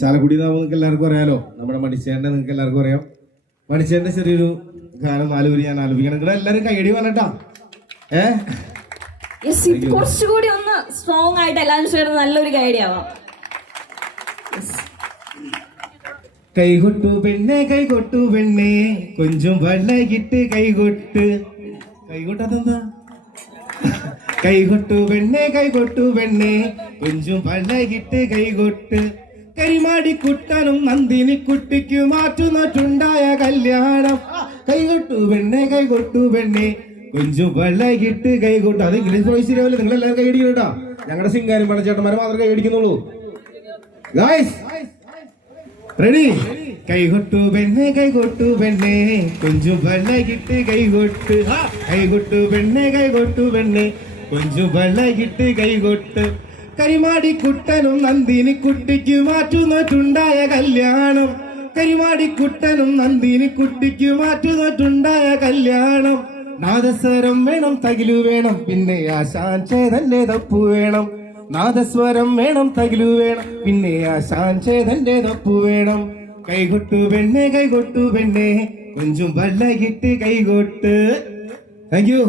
ചാലക്കുടി നിങ്ങൾക്ക് എല്ലാവർക്കും അറിയാലോ? നമ്മുടെ മണിച്ചേട്ടനെ നിങ്ങൾക്ക് എല്ലാവർക്കും അറിയാം. മണിച്ചേട്ടന്റെ ചെറിയൊരു ഗാനം നാലുപേര് ഞാൻ ആലോചിക്കണം നിങ്ങൾ എല്ലാവരും കൈയടി പറഞ്ഞിട്ടാ ഏ? കുറച്ചുകൂടി ഒന്ന് സ്ട്രോങ് ആയിട്ട് എല്ലാവരും ചേർന്ന് നല്ലൊരു ആവാം. കൈകൊട്ടു പെണ്ണെ കൈകൊട്ടു പെണ്ണെ. കൊഞ്ചും വള്ളകിട്ട് കൈകൊട്ട്. കൈകൊട്ടതെന്താ? കൈകൊട്ടു പെണ്ണെ കൈകൊട്ടു പെണ്ണെ. കൊഞ്ചും വള്ളകിട്ട് കൈകൊട്ട്. കരിമാടി കുട്ടനും നന്ദിനി കുട്ടിക്ക് മാറ്റുന്നട്ടുണ്ടായ കല്യാണം. കൈകൊട്ടു പെണ്ണെ കൈകൊട്ടു പെണ്ണെ. കൊഞ്ചും വള്ളകിട്ട് കൈകൊട്ടു അത് ഇംഗ്ലീഷ് വോയിസ് നിങ്ങൾ എല്ലാവരും കൈയടിക്കും കേട്ടോ. ഞങ്ങളുടെ സിംഗാരും പണച്ചേട്ടന്മാരെ മാത്രമേ കൈയടിക്കുന്നുള്ളൂ ഗായ്സ് റെഡി കൈകൊട്ടു പെണ്ണെ കൈകൊട്ടു പെണ്ണെ. കൊഞ്ചു വെള്ളകിട്ട് കൈകൊട്ട് കൈകൊട്ടു പെണ്ണെ കൈകൊട്ടു പെണ്ണെ. കൊഞ്ചു വെള്ളകിട്ട് കൈകൊട്ട് കരിമാടി കുട്ടനും നന്ദിനി കുട്ടിക്ക് മാറ്റുന്നിട്ടുണ്ടായ കല്യാണം. കരിമാടി കുട്ടനും നന്ദിനി കുട്ടിക്ക് മാറ്റുന്നിട്ടുണ്ടായ കല്യാണം. നാദസ്വരം വേണം തകിലു വേണം പിന്നെ ആശാൻ ചേതന്റെ തപ്പു വേണം. നാദസ്വരം വേണം തകിലു വേണം പിന്നെ ആശാൻ ചേതന്റെ തപ്പു വേണം. കൈകൊട്ടു പെണ്ണെ കൈകൊട്ടു പെണ്ണെ കൊഞ്ചും വല്ലകിട്ട് കൈകൊട്ട്. Thank you